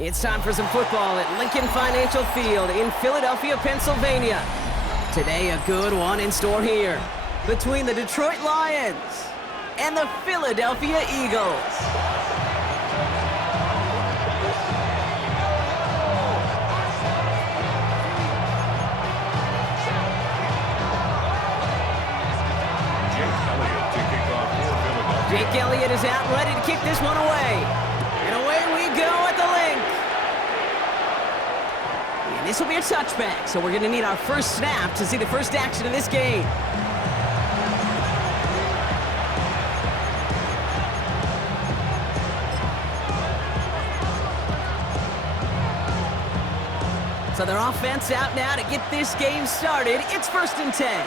It's time for some football at Lincoln Financial Field in Philadelphia, Pennsylvania. Today, a good one in store here between the Detroit Lions and the Philadelphia Eagles. Jake Elliott is out ready to kick this one away. And away we go at the link. And this will be a touchback, so we're going to need our first snap to see the first action of this game. So their offense out now to get this game started. It's 1st and 10.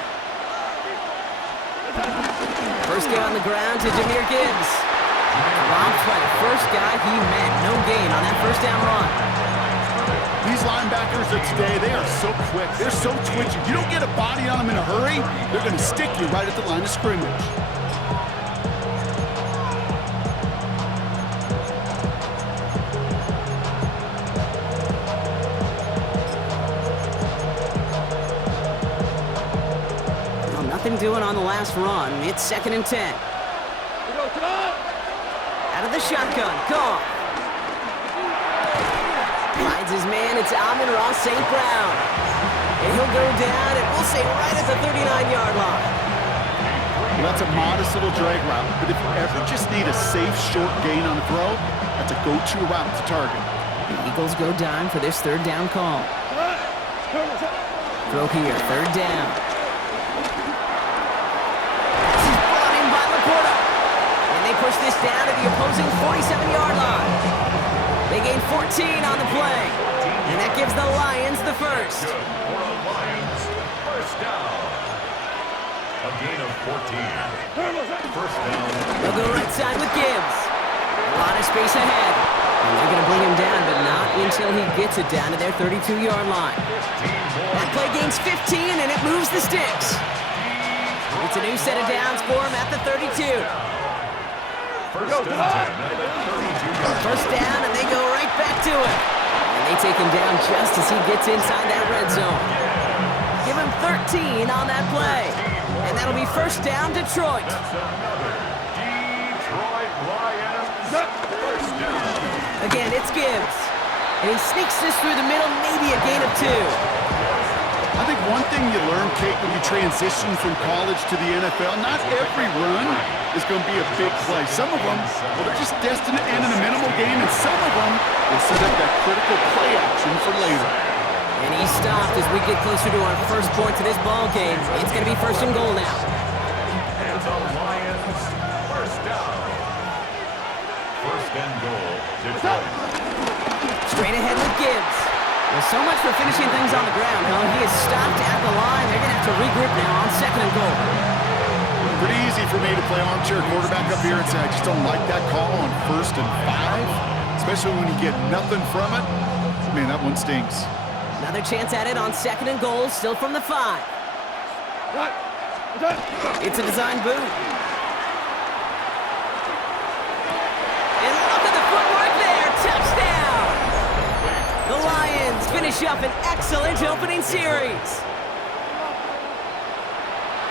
First get on the ground to Jahmyr Gibbs. Dropped by the first guy he met. No gain on that first down run. These linebackers of today, they are so quick. They're so twitchy. You don't get a body on them in a hurry, they're going to stick you right at the line of scrimmage. Nothing doing on the last run. It's 2nd and 10. Out of the shotgun. Goff. Finds his man. It's Amon-Ra St. Brown. And he'll go down, and we'll say right at the 39-yard line. Well, that's a modest little drag route, but if you ever just need a safe, short gain on a throw, that's a go-to route to target. The Eagles go down for this 3rd down call. Throw here. 3rd down. Push this down to the opposing 47-yard line. They gain 14 on the play, and that gives the Lions the first. First down. A gain of 14. First down. They'll go right side with Gibbs. A lot of space ahead, and they're going to bring him down, but not until he gets it down to their 32-yard line. That play gains 15, and it moves the sticks. It's a new set of downs for him at the 32. First down, and they go right back to it. And they take him down just as he gets inside that red zone. Give him 13 on that play. And that'll be first down, Detroit. Detroit Lions. First down. Again, it's Gibbs. And he sneaks this through the middle, maybe a gain of 2. I think one thing you learn, Kate, when you transition from college to the NFL, not every run is going to be a big play. Some of them, well, they're just destined to end in a minimal game, and some of them will set up that critical play action for later. And he stopped as we get closer to our first point to this ball game. It's going to be 1st and goal now. And the Lions, first down. 1st and goal, Detroit. Straight ahead with Gibbs. Well, so much for finishing things on the ground, huh? He is stopped at the line. They're going to have to regroup now on 2nd and goal. Pretty easy for me to play armchair quarterback up here and say I just don't like that call on 1st and 5, especially when you get nothing from it. Man, that one stinks. Another chance at it on 2nd and goal, still from the 5. It's a design boot. And look at the footwork there. Touchdown! The Lions finish up an excellent opening series.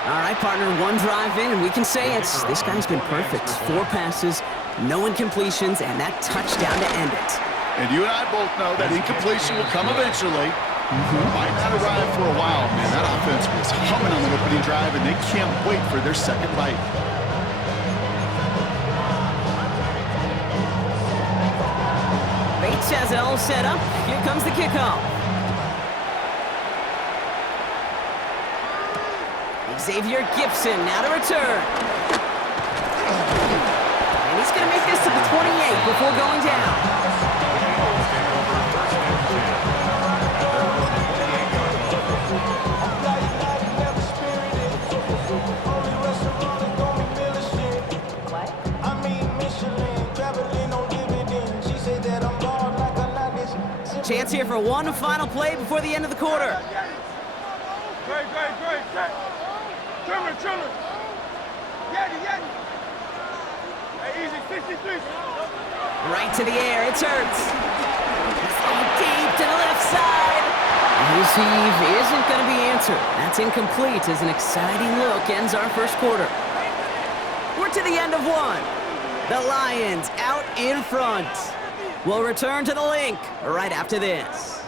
All right, partner, one drive in, and we can say this guy's been perfect. 4 passes, no incompletions, and that touchdown to end it. And you and I both know that incompletion will come eventually. Might not arrive for a while, man. That offense was humming on the opening drive, and they can't wait for their second bite. Bates has it all set up. Here comes the kickoff. Xavier Gipson now to return. And he's going to make this to the 28 before going down. Chance here for one final play before the end of the quarter. Great. Trimmer. Yeti. Hey, easy, 63. Right to the air, it's Hurts. receive isn't going to be answered. That's incomplete as an exciting look ends our first quarter. We're to the end of one. The Lions out in front. We'll return to the link right after this.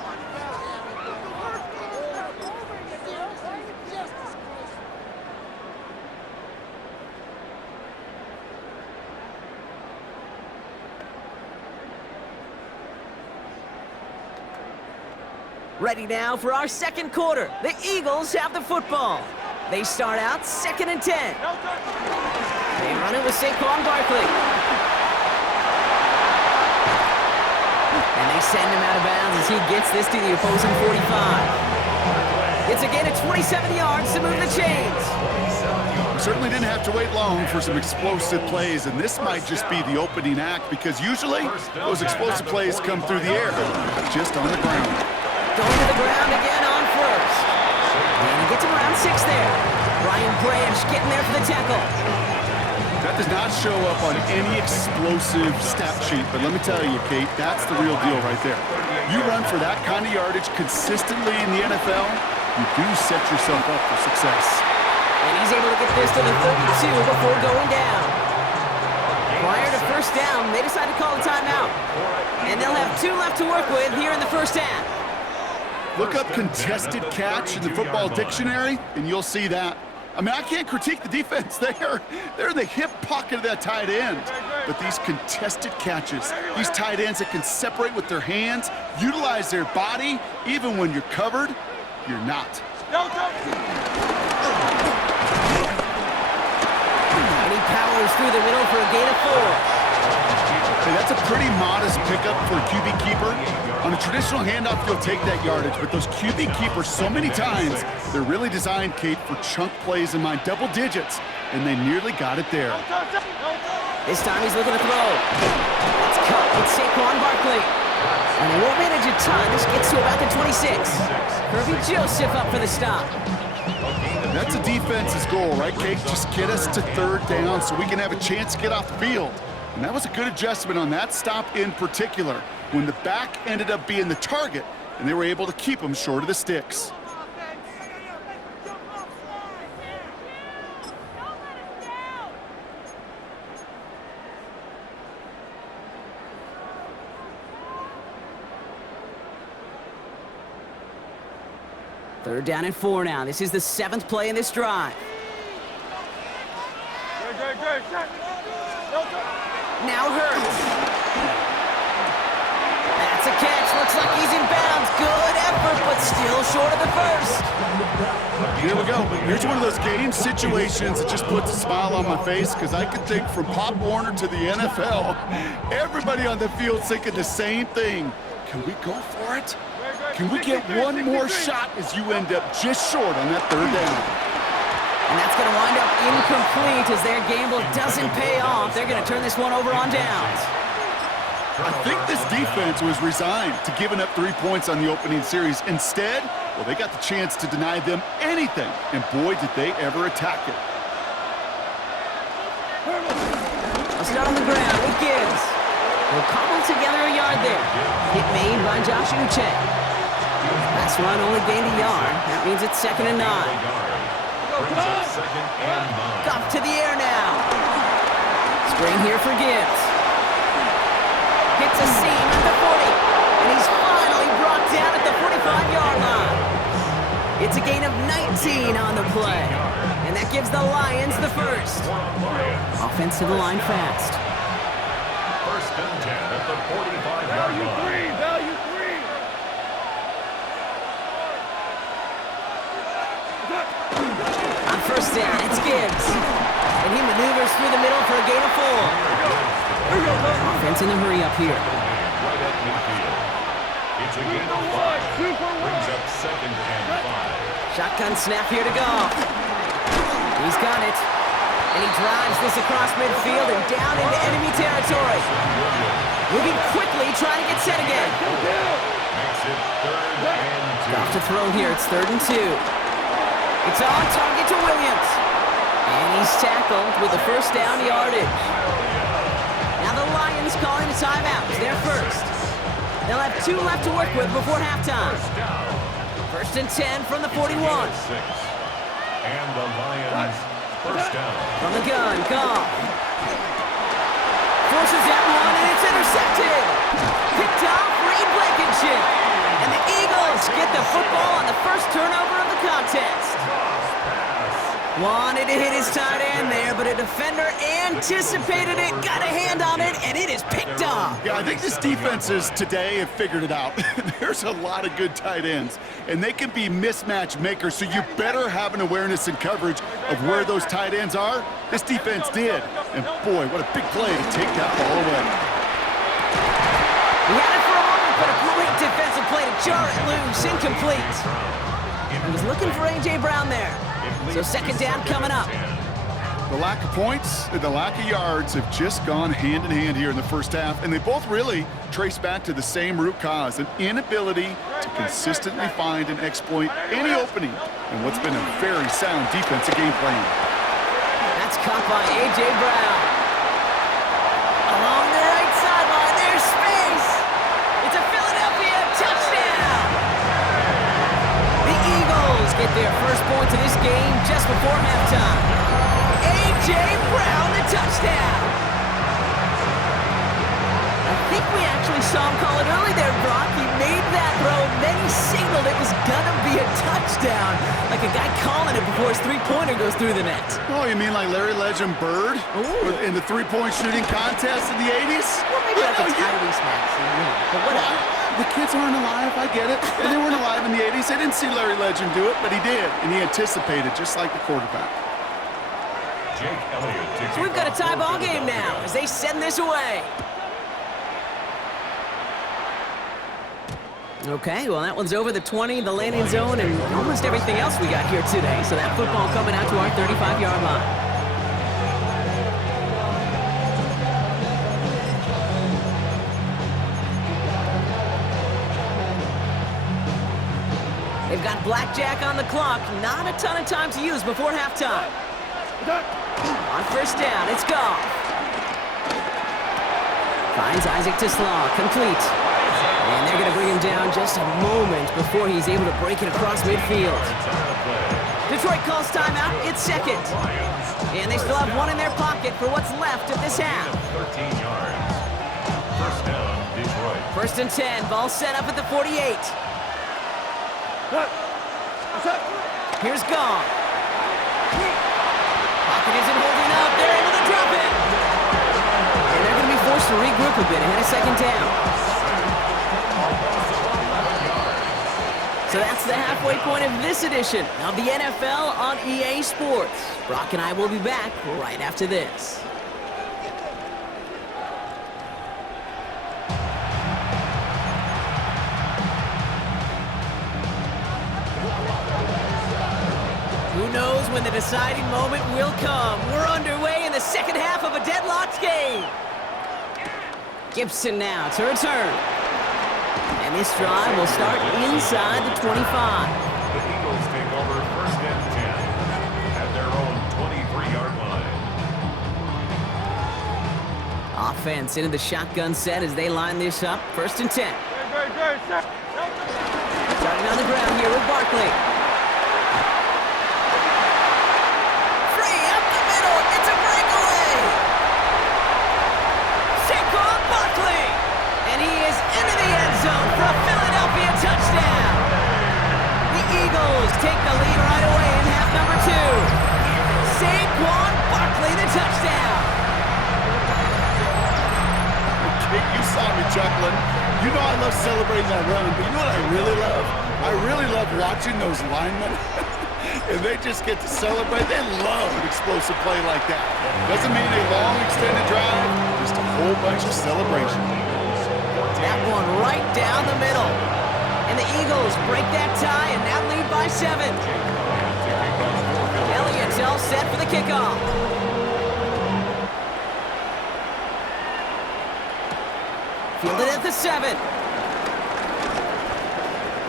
Ready now for our second quarter. The Eagles have the football. They start out 2nd and 10. They run it with Saquon Barkley. And they send him out of bounds as he gets this to the opposing 45. It's a gain of 27 yards to move the chains. We certainly didn't have to wait long for some explosive plays, and this might just be the opening act because usually those explosive plays come through the air, just on the ground. Going to the ground again on first. And he gets him around 6 there. Brian Branch getting there for the tackle. That does not show up on any explosive stat sheet, but let me tell you, Kate, that's the real deal right there. You run for that kind of yardage consistently in the NFL, you do set yourself up for success. And he's able to get this to the 32 before going down. Prior to first down, they decide to call a timeout. And they'll have 2 left to work with here in the first half. Look up contested catch in the football dictionary, and you'll see that. I mean, I can't critique the defense there. They're in the hip pocket of that tight end. But these contested catches, these tight ends that can separate with their hands, utilize their body, even when you're covered, you're not. And he powers through the middle for a gain of 4. Hey, that's a pretty modest pickup for a QB keeper. On a traditional handoff, you'll take that yardage, but those QB keepers, so many times, they're really designed, Kate, for chunk plays in mind, double digits, and they nearly got it there. This time he's looking to throw. It's cut with Saquon Barkley. And he won't manage a ton. This gets to about the 26. Kirby Joseph up for the stop. That's a defense's goal, right, Kate? Just get us to 3rd down so we can have a chance to get off the field. And that was a good adjustment on that stop in particular, when the back ended up being the target, and they were able to keep him short of the sticks. Third down and 4 now. This is the 7th play in this drive. Now Hurts. That's a catch. Looks like he's in bounds. Good effort, but still short of the first. Here we go. Here's one of those game situations that just puts a smile on my face because I can think from Pop Warner to the NFL, everybody on the field's thinking the same thing. Can we go for it? Can we get one more shot as you end up just short on that 3rd down? And that's going to wind up incomplete as their gamble doesn't pay off. They're going to turn this one over on downs. I think this defense was resigned to giving up 3 points on the opening series. Instead, well, they got the chance to deny them anything, and boy, did they ever attack it. I'll start on the ground with Gibbs. We'll cobble together a yard there. Hit made by Josh Uche. Last run only gained a yard. That means it's 2nd and 9. Up to the air now. Screen here for Gibbs. Hits a seam at the 40. And he's finally brought down at the 45-yard line. It's a gain of 19 on the play. And that gives the Lions the first. Offensive line fast. 1st and 10 at the 45-yard line. Value 3. On first down, it's Gibbs. And he maneuvers through the middle for a gain of 4. Offense in the hurry up here. Right at midfield. It's a gain of 5. Brings up 2nd and 5. Shotgun snap here to go. He's got it. And he drives this across midfield and down into enemy territory. Moving quickly, trying to get set again. Makes it 3rd and 2. Off to throw here. It's 3rd and 2. It's on target to Williams. And he's tackled with the first down yardage. Now the Lions calling a timeout. It's their first. They'll have 2 left to work with before halftime. First and 10 from the 41. And the Lions first down. From the gun, Goff. Forces that one, and it's intercepted. Picked off Reed Blankenship. And the Eagles get the football on the first turnover of the contest. Wanted to hit his tight end there, but a defender anticipated it, got a hand on it, and it is picked off. Yeah, I think this defenses today have figured it out. There's a lot of good tight ends, and they can be mismatch makers, so you better have an awareness and coverage of where those tight ends are. This defense did, and boy, what a big play to take that ball away. He had it for a moment, but a great defensive play to jar it loose, incomplete. He was looking for A.J. Brown there. So second down coming up. The lack of points and the lack of yards have just gone hand in hand here in the first half, and they both really trace back to the same root cause, an inability to consistently find and exploit any opening in what's been a very sound defensive game plan. That's caught by A.J. Brown. Along the right sideline, there's space. It's a Philadelphia touchdown. The Eagles get their first points of this game just before halftime. A.J. Brown, the touchdown. I think we actually saw him call it early there, Brock. He made that throw, and then he signaled it was gonna be a touchdown. Like a guy calling it before his three-pointer goes through the net. Oh, you mean like Larry Legend Bird Ooh. in the three-point shooting contest in the 80s? Well, maybe that's a Tyrese Maxey, but whatever. The kids aren't alive, I get it. And they weren't alive in the 80s. They didn't see Larry Legend do it, but he did. And he anticipated, just like the quarterback. Jake Elliott. So we've got a tie ball game now as they send this away. Okay, well, that one's over the 20, the landing zone, and almost everything else we got here today. So that football coming out to our 35-yard line. They've got blackjack on the clock. Not a ton of time to use before halftime. On first down, it's Goff. Finds Isaac Tislaw, complete. And they're going to bring him down just a moment before he's able to break it across midfield. Detroit calls timeout. It's second. And they still have one in their pocket for what's left of this half. 13 yards. First down, Detroit. First and 10. Ball set up at the 48. Here's Goff. Pocket isn't holding up. They're able to drop it. And they're going to be forced to regroup a bit ahead of second down. So that's the halfway point of this edition of the NFL on EA Sports. Brock and I will be back right after this. Who knows when the deciding moment will come? We're underway in the second half of a deadlocked game. Gibson now to return. And this drive will start inside the 25. The Eagles take over first and 10 at their own 23-yard line. Offense into the shotgun set as they line this up. First and 10. Starting on the ground here with Barkley. Free up the middle. It's a breakaway. Saquon Barkley. And he is into the end zone for a Philadelphia touchdown. The Eagles take the lead right away in half number 2. Saquon Barkley, the touchdown. You saw me chuckling. You know I love celebrating that run, but you know what I really love? I really love watching those linemen. And they just get to celebrate. They love an explosive play like that. Doesn't mean a long extended drive, just a whole bunch of celebration. That one right down the middle. And the Eagles break that tie and now lead by 7. Elliott's all set for the kickoff. Fielded at the 7.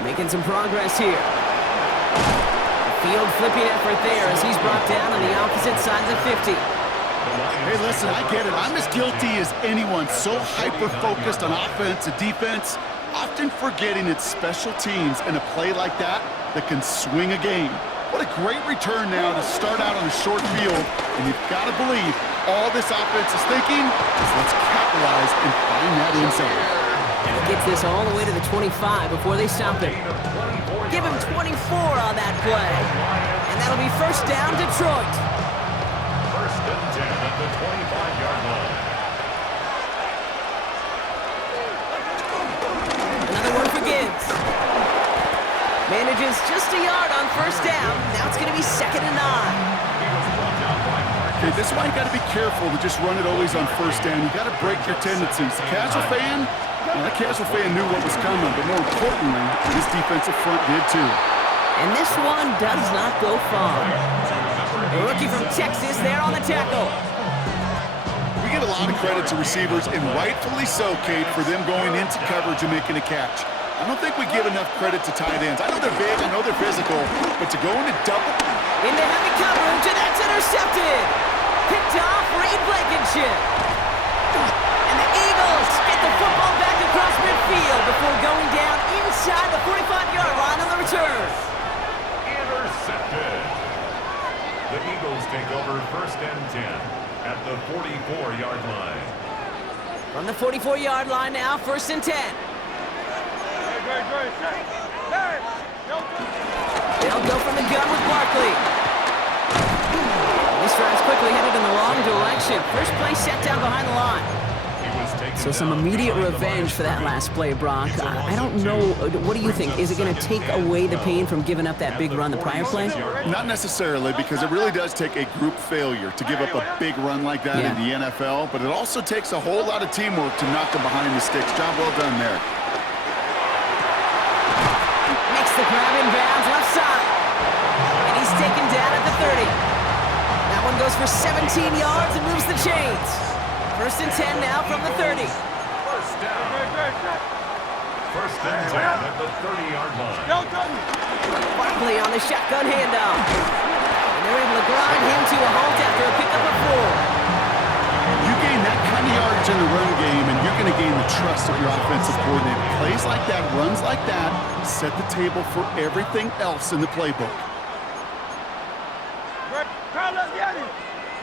Making some progress here. Field flipping effort there as he's brought down on the opposite side of the 50. Hey, listen, I get it. I'm as guilty as anyone. So hyper-focused on offense and defense. often forgetting it's special teams and a play like that can swing a game. What a great return now to start out on a short field, and you've got to believe all this offense is thinking is let's capitalize and find that end zone. And he gets this all the way to the 25 before they stop him. Give him 24 on that play. And that'll be first down, Detroit. First and 10 at the 25-yard line. Another one for Gibbs. Manages just a yard on first down. Now it's going to be 2nd and 9. Okay, this is why you got to be careful to just run it always on first down. You got to break your tendencies. The casual fan, well, that casual fan knew what was coming, but more importantly, this defensive front did too. And this one does not go far. A rookie from Texas there on the tackle. We get a lot of credit to receivers, and rightfully so, Kate, for them going into coverage and making a catch. I don't think we give enough credit to tight ends. I know they're big, I know they're physical, but to go into double... Into heavy coverage, and that's intercepted. Picked off Reed Blankenship. And the Eagles get the football back across midfield before going down inside the 45-yard line on the return. Intercepted. The Eagles take over first and 10 at the 44-yard line. From the 44-yard line now, first and 10. They'll go from the gun with Barkley. This drive's quickly headed in the wrong direction. First play set down behind the line. So some immediate revenge for that last play, Brock. I don't know. What do you think? Is it going to take away the pain from giving up that big run the prior play? Not necessarily, because it really does take a group failure to give up a big run like that in the NFL, but it also takes a whole lot of teamwork to knock them behind the sticks. Job well done there. Makes the grab in bounds left side. And he's taken down at the 30. That one goes for 17 yards and moves the chains. First and 10 now from the 30. First down. First and 10 at the 30-yard line. Barkley on the shotgun handoff. And they're able to grind him to a halt after a pickup of 4. You gain that kind of yardage in the run game, and you're going to gain the trust of your offensive coordinator. Plays like that, runs like that, set the table for everything else in the playbook.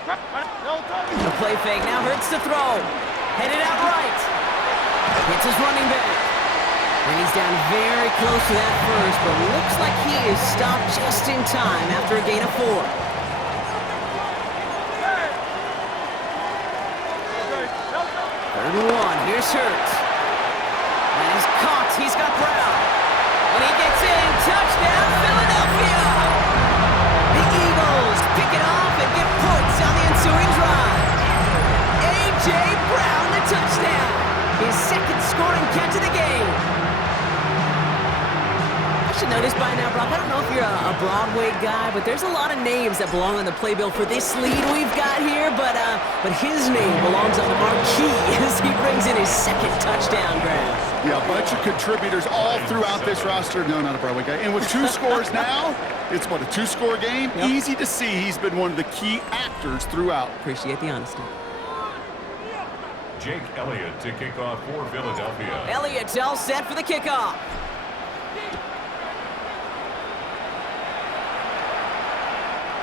The play fake now hurts to throw. Headed out right. Hits his running back. And he's down very close to that first, but looks like he is stopped just in time after a gain of 4. 3rd and 1. Here's Hurts. And he's caught. He's got Brown. And he gets in. Touchdown, Philadelphia! The Eagles pick it off and get points on the ensuing drive. A.J. Brown, the touchdown. His 2nd scoring catch of the game. I should know this by now, Brock. I don't know if you're a Broadway guy, but there's a lot of names that belong on the playbill for this lead we've got here, but his name belongs on the marquee as he brings in his 2nd touchdown grab. Yeah, a bunch of contributors all throughout this roster. No, not a Broadway guy. And with 2 scores now, it's what, a 2-score game? Yep. Easy to see he's been one of the key actors throughout. Appreciate the honesty. Jake Elliott to kick off for Philadelphia. Elliott's all set for the kickoff.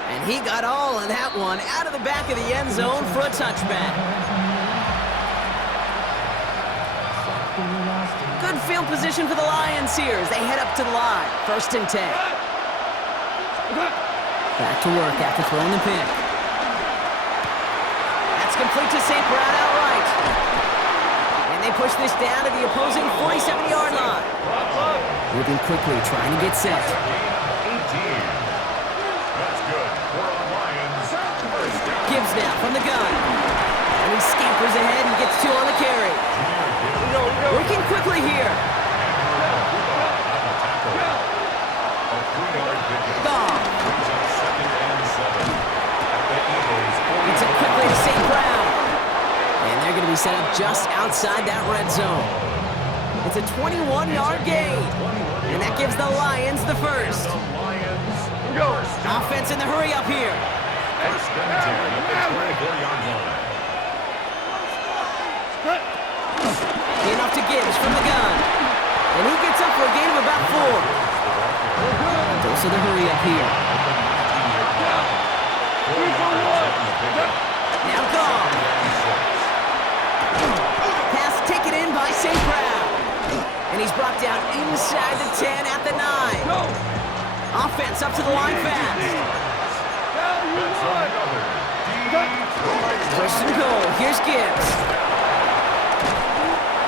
And he got all of that one out of the back of the end zone for a touchback. Good field position for the Lions here as they head up to the line. First and 10. Back to work after throwing the pick. That's complete to St. Brown outright. And they push this down to the opposing 47-yard line. Moving quickly, trying to get set. 18. That's good for a Lions first down. Gibbs now from the gun. And he scampers ahead and gets 2 on the carry. Working quickly here. Gone. Gets it quickly to St. Brown. And they're going to be set up just outside that red zone. It's a 21-yard gain. And that gives the Lions the first. Offense in the hurry up here. First and 10 at the 24-yard line. Enough to Gibbs from the gun. And he gets up for a gain of about 4. Dose of the hurry up here. Now Goff. Pass taken in by St. Brown. And he's brought down inside the 10 at the 9. Offense up to the line fast. First and goal. Here's Gibbs.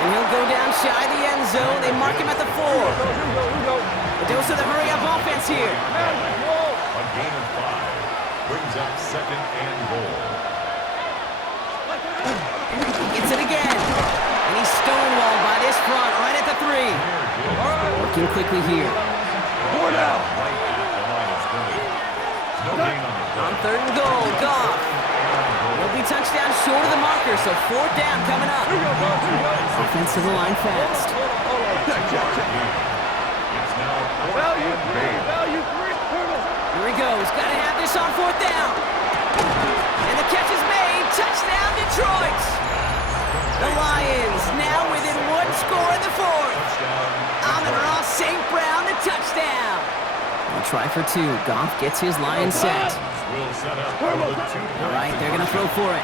And he'll go down shy of the end zone. They mark him at the 4. A dose of the hurry-up offense here. A gain of 5 brings up second and goal. He gets it again. And he's stonewalled by this front right at the 3. Working quickly here. Right at the line of scrimmage. No gain on the play. On third and goal, Goff. He'll be touchdown short of the marker, so 4th down coming up. Offense to the line fast. It's now Value 3. Here he goes. Got to have this on 4th down. And the catch is made. Touchdown, Detroit. The Lions now within 1 score in the 4th. Amon-Ra St. Brown, the touchdown. They'll try for 2. Goff gets his line set. will set up for the 2-point. All right, they're going to throw for it.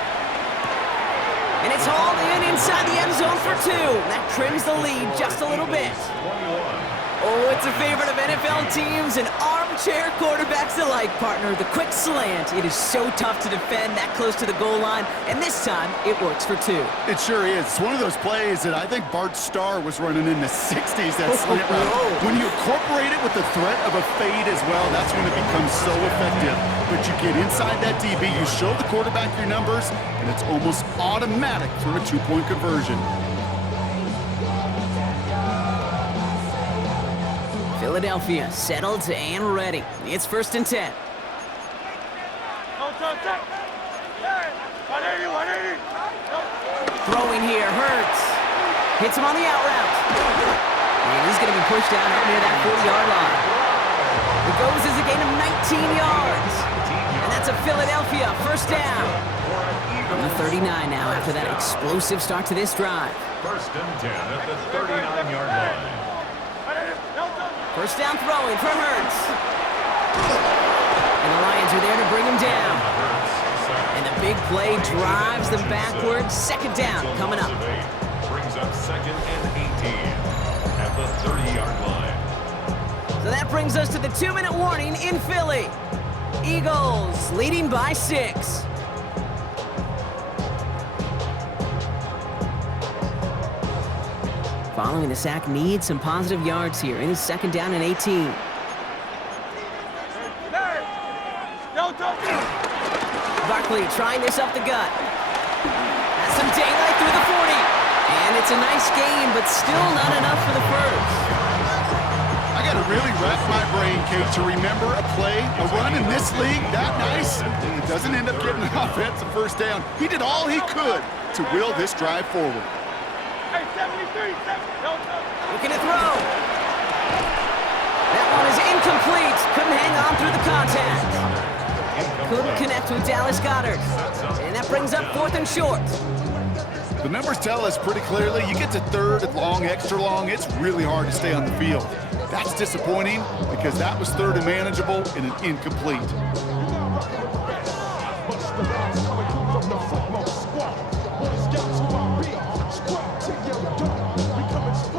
And it's hauled in inside the end zone for 2. That trims the lead just a little bit. Oh, it's a favorite of NFL teams and armchair quarterbacks alike, partner. The quick slant. It is so tough to defend that close to the goal line, and this time it works for 2. It sure is. It's one of those plays that I think Bart Starr was running in the 60s, that slant route. When you incorporate it with the threat of a fade as well, that's when it becomes so effective. But you get inside that DB, you show the quarterback your numbers, and it's almost automatic for a 2-point conversion. Philadelphia settled and ready. It's 1st and 10. Throwing here, Hurts. Hits him on the out route. And he's going to be pushed down up near that 40-yard line. It goes as a gain of 19 yards. And that's a Philadelphia 1st down. From the 39 now after that explosive start to this drive. 1st and 10 at the 39-yard line. 1st down throwing for Hurts. And the Lions are there to bring him down. And the big play drives them backwards. 2nd down coming up. Brings up 2nd and 18 at the 30-yard line. So that brings us to the 2-minute warning in Philly. Eagles leading by 6. Following the sack, needs some positive yards here. It is 2nd down and 18. Barkley trying this up the gut. Has some daylight through the 40. And it's a nice gain, but still not enough for the first. I got to really wrap my brain, Kate, to remember a play, a run in this league that nice. It doesn't end up getting an offensive 1st down. He did all he could to will this drive forward. Looking to throw. That one is incomplete. Couldn't hang on through the contact. Couldn't connect with Dallas Goedert. And that brings up 4th and short. The numbers tell us pretty clearly, you get to 3rd and long, extra long, it's really hard to stay on the field. That's disappointing because that was 3rd and manageable and an incomplete.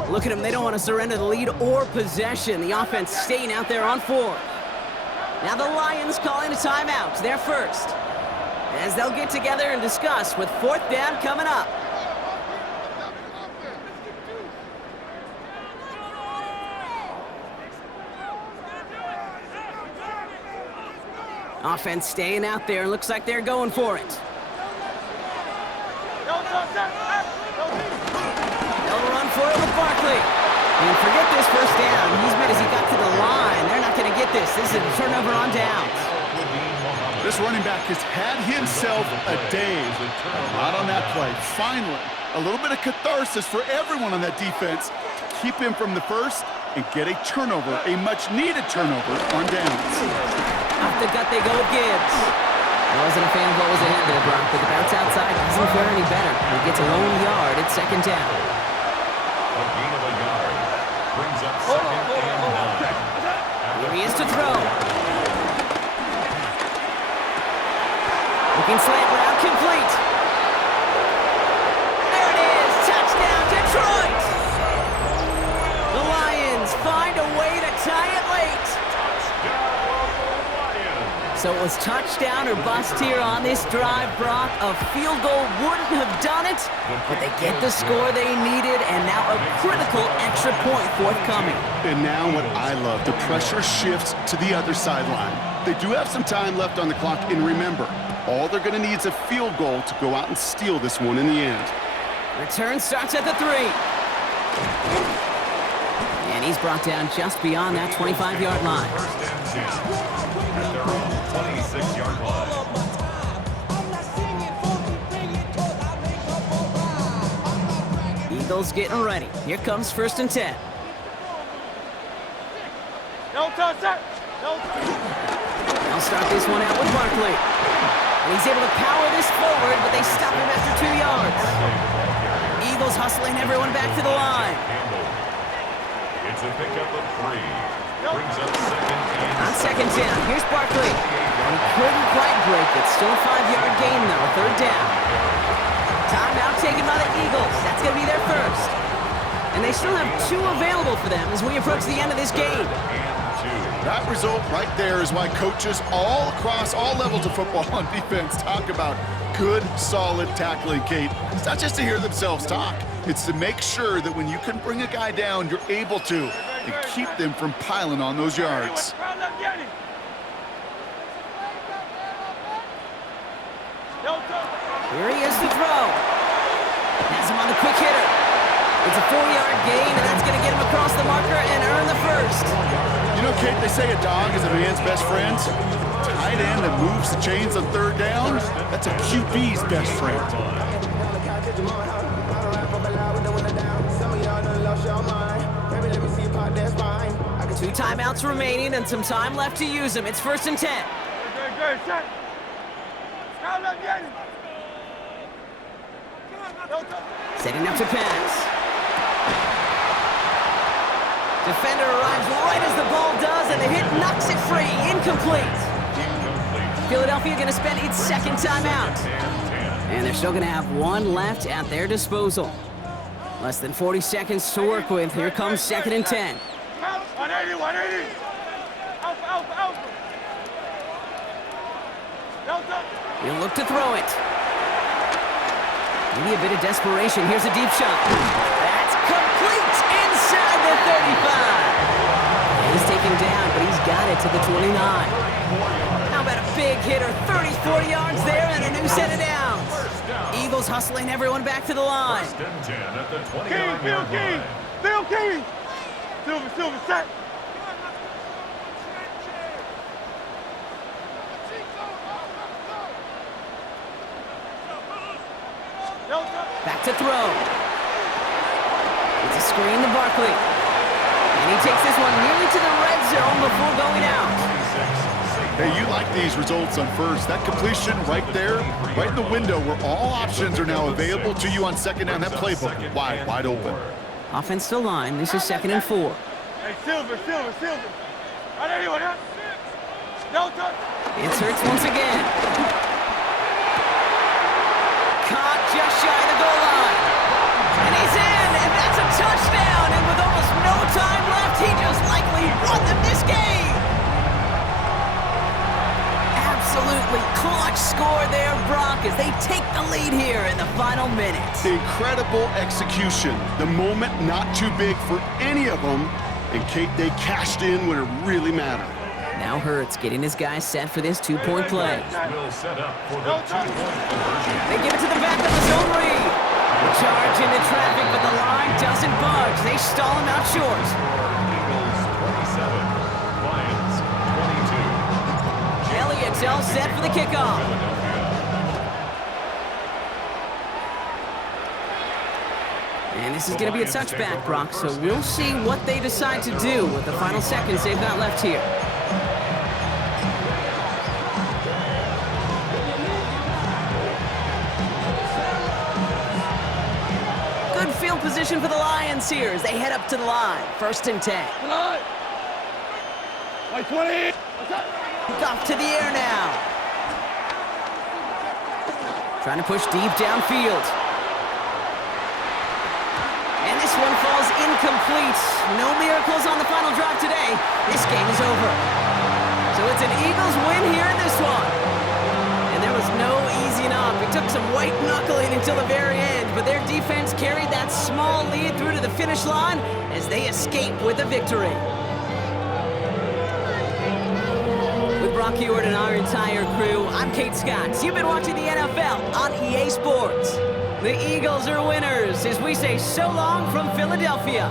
Look at them. They don't want to surrender the lead or possession. The offense staying out there on 4. Now the Lions calling a timeout. They're first. As they'll get together and discuss with 4th down coming up. Offense staying out there. Looks like they're going for it. They'll run for it with Barkley. And forget this 1st down. He's made as he got to the line. They're not going to get this. This is a turnover on downs. This running back has had himself a day. Not on that play. Finally, a little bit of catharsis for everyone on that defense to keep him from the first and get a turnover, a much-needed turnover on downs. Off the gut they go with Gibbs. I wasn't a fan of what was ahead there, Brock, but the bounce outside doesn't fare any better. He gets a lone yard at 2nd down. A gain of a yard to throw. Looking slant route, complete. There it is, touchdown, Detroit! The Lions find a way to tie it late. So it was touchdown or bust here on this drive, Brock. A field goal wouldn't have done it, but they get the score they needed, and now a critical extra point forthcoming. And now what I love, the pressure shifts to the other sideline. They do have some time left on the clock, and remember, all they're going to need is a field goal to go out and steal this one in the end. Return starts at the 3. And he's brought down just beyond that 25-yard line. First and 10 at their own 26-yard line. Eagles getting ready. Here comes 1st and 10. No touch that. No touch. They'll start this one out with Barkley. And he's able to power this forward, but they stop him after 2 yards. Eagles hustling everyone back to the line. It's a pickup of 3. Brings up second and On 2nd down, here's Barkley. And he couldn't quite break it. Still a 5-yard gain, though. 3rd down. Timeout taken by the Eagles. That's going to be their first. And they still have 2 available for them as we approach the end of this game. That result right there is why coaches all across all levels of football on defense talk about good, solid tackling, Kate. It's not just to hear themselves talk. It's to make sure that when you can bring a guy down, you're able to, and keep them from piling on those yards. Here he is to throw. Has him on the quick hitter. It's a 4-yard gain, and that's going to get him across the marker and earn the first. You know, Kate, they say a dog is a man's best friend. Tight end that moves the chains on 3rd down, that's a QB's best friend. Two timeouts remaining and some time left to use them. It's 1st and 10. Setting up to pass. Defender arrives right as the ball does, and the hit knocks it free. Incomplete. Philadelphia going to spend its 2nd timeout. And they're still going to have 1 left at their disposal. Less than 40 seconds to work with. Here comes 2nd and 10. 180, 180. Alpha. Delta. He'll look to throw it. Maybe a bit of desperation. Here's a deep shot. That's complete inside the 35. He's taken down, but he's got it to the 29. How about a big hitter? 30, 40 yards there and a new set of downs. Eagles hustling everyone back to the line. First and 10 at the 20-yard King. Bill King. Silver, set. Back to throw. It's a screen to Barkley. And he takes this one nearly to the red zone before going out. Hey, you like these results on first. That completion right there, right in the window where all options are now available to you on 2nd down. That playbook wide open. Offensive line, this is 2nd and 4. Hey, Silver. 180, no touch. It's Hurts once again. Caught just shy of the goal line. And he's in, and that's a touchdown. And with almost no time left, he just likely won them this game. Absolutely clutch score there, Brock, as they take the lead here in the final minutes. Incredible execution. The moment not too big for any of them. And Kate, they cashed in when it really mattered. Now Hurts getting his guys set for this 2-point play. will set up for the 2-point conversion. They give it to the back of the zone read. The charge into traffic, but the line doesn't budge. They stall him out short. Eagles 27, Lions 22. Elliott's all set for the kickoff. And this is going to be a touchback, Brock, so we'll see what they decide to do with the final seconds they've got left here. Good field position for the Lions here as they head up to the line. 1st and 10. By 20. Off to the air now. Trying to push deep downfield. And this one falls incomplete. No miracles on the final drive today. This game is over. So it's an Eagles win here in this one. And there was no easing up. It took some white knuckling until the very end, but their defense carried that small lead through to the finish line as they escape with a victory. With Brock Huard and our entire crew, I'm Kate Scott. You've been watching the NFL on EA Sports. The Eagles are winners as we say so long from Philadelphia.